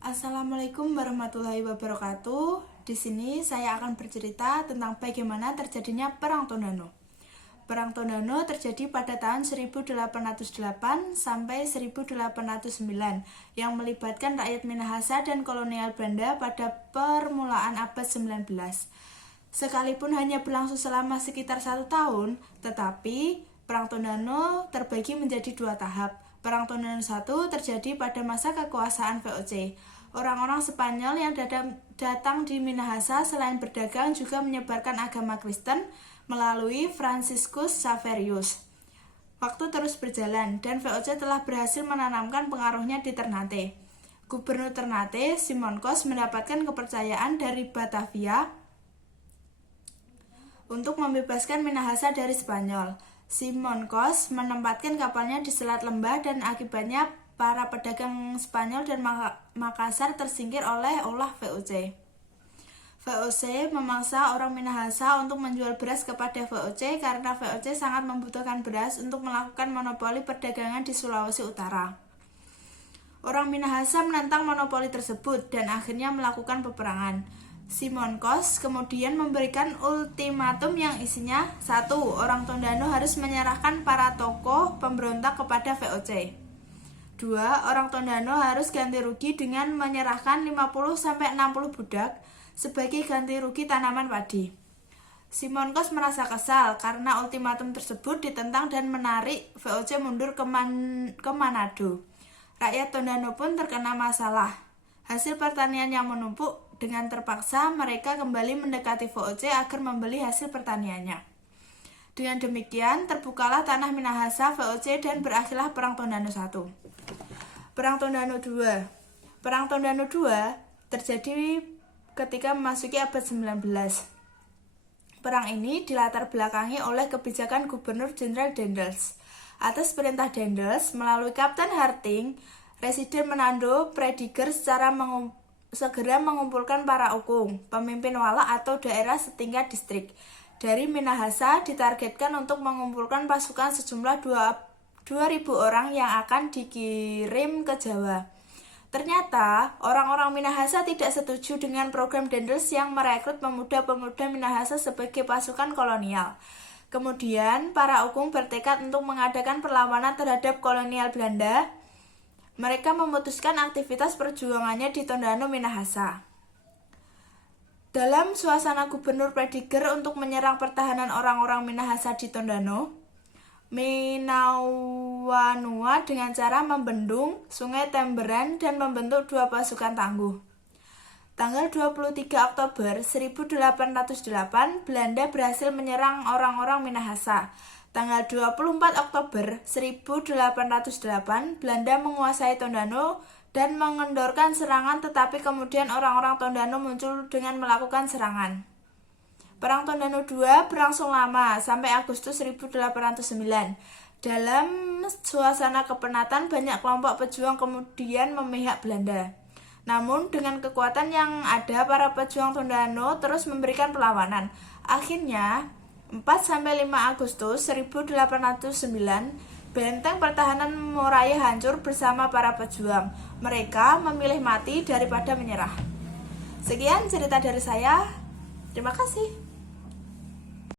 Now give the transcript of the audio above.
Assalamualaikum warahmatullahi wabarakatuh. Di sini saya akan bercerita tentang bagaimana terjadinya Perang Tondano. Perang Tondano terjadi pada tahun 1808 sampai 1809 yang melibatkan rakyat Minahasa dan kolonial Belanda pada permulaan abad 19. Sekalipun hanya berlangsung selama sekitar 1 tahun, tetapi Perang Tondano terbagi menjadi 2 tahap. Perang Tondano 1 terjadi pada masa kekuasaan VOC. Orang-orang Spanyol yang datang di Minahasa selain berdagang juga menyebarkan agama Kristen melalui Franciscus Xaverius. Waktu terus berjalan dan VOC telah berhasil menanamkan pengaruhnya di Ternate. Gubernur Ternate, Simon Kos, mendapatkan kepercayaan dari Batavia untuk membebaskan Minahasa dari Spanyol. Simon Kos menempatkan kapalnya di Selat Lembah dan akibatnya para pedagang Spanyol dan Makassar tersingkir oleh ulah VOC. VOC memaksa orang Minahasa untuk menjual beras kepada VOC karena VOC sangat membutuhkan beras untuk melakukan monopoli perdagangan di Sulawesi Utara. Orang Minahasa menentang monopoli tersebut dan akhirnya melakukan peperangan. Simon Kos kemudian memberikan ultimatum yang isinya 1. Orang Tondano harus menyerahkan para tokoh pemberontak kepada VOC. 2. Orang Tondano harus ganti rugi dengan menyerahkan 50-60 budak sebagai ganti rugi tanaman padi. Simon Kos merasa kesal karena ultimatum tersebut ditentang dan menarik VOC mundur ke Manado. Rakyat Tondano pun terkena masalah. Hasil pertanian yang menumpuk, dengan terpaksa mereka kembali mendekati VOC agar membeli hasil pertaniannya. Dengan demikian, terbukalah tanah Minahasa VOC dan berakhirlah Perang Tondano 1. Perang Tondano 2. Perang Tondano 2 terjadi ketika memasuki abad 19. Perang ini dilatar belakangi oleh kebijakan Gubernur Jenderal Daendels. Atas perintah Daendels, melalui Kapten Harting, Residen Menando Prediger segera mengumpulkan para ukung, pemimpin wala atau daerah setingkat distrik. Dari Minahasa ditargetkan untuk mengumpulkan pasukan sejumlah 2.000 orang yang akan dikirim ke Jawa. Ternyata, orang-orang Minahasa tidak setuju dengan program Daendels yang merekrut pemuda-pemuda Minahasa sebagai pasukan kolonial. Kemudian, para ukung bertekad untuk mengadakan perlawanan terhadap kolonial Belanda. Mereka memutuskan aktivitas perjuangannya di Tondano, Minahasa. Dalam suasana Gubernur Prediger untuk menyerang pertahanan orang-orang Minahasa di Tondano, Minawanua dengan cara membendung Sungai Temberan dan membentuk 2 pasukan tangguh. Tanggal 23 Oktober 1808, Belanda berhasil menyerang orang-orang Minahasa. Tanggal 24 Oktober 1808, Belanda menguasai Tondano dan mengendorkan serangan, tetapi kemudian orang-orang Tondano muncul dengan melakukan serangan. Perang Tondano 2 berlangsung lama, sampai Agustus 1809. Dalam suasana kepenatan, banyak kelompok pejuang kemudian memihak Belanda. Namun, dengan kekuatan yang ada, para pejuang Tondano terus memberikan perlawanan. Akhirnya, 4-5 Agustus 1809, benteng pertahanan Moraya hancur bersama para pejuang. Mereka memilih mati daripada menyerah. Sekian cerita dari saya. Terima kasih.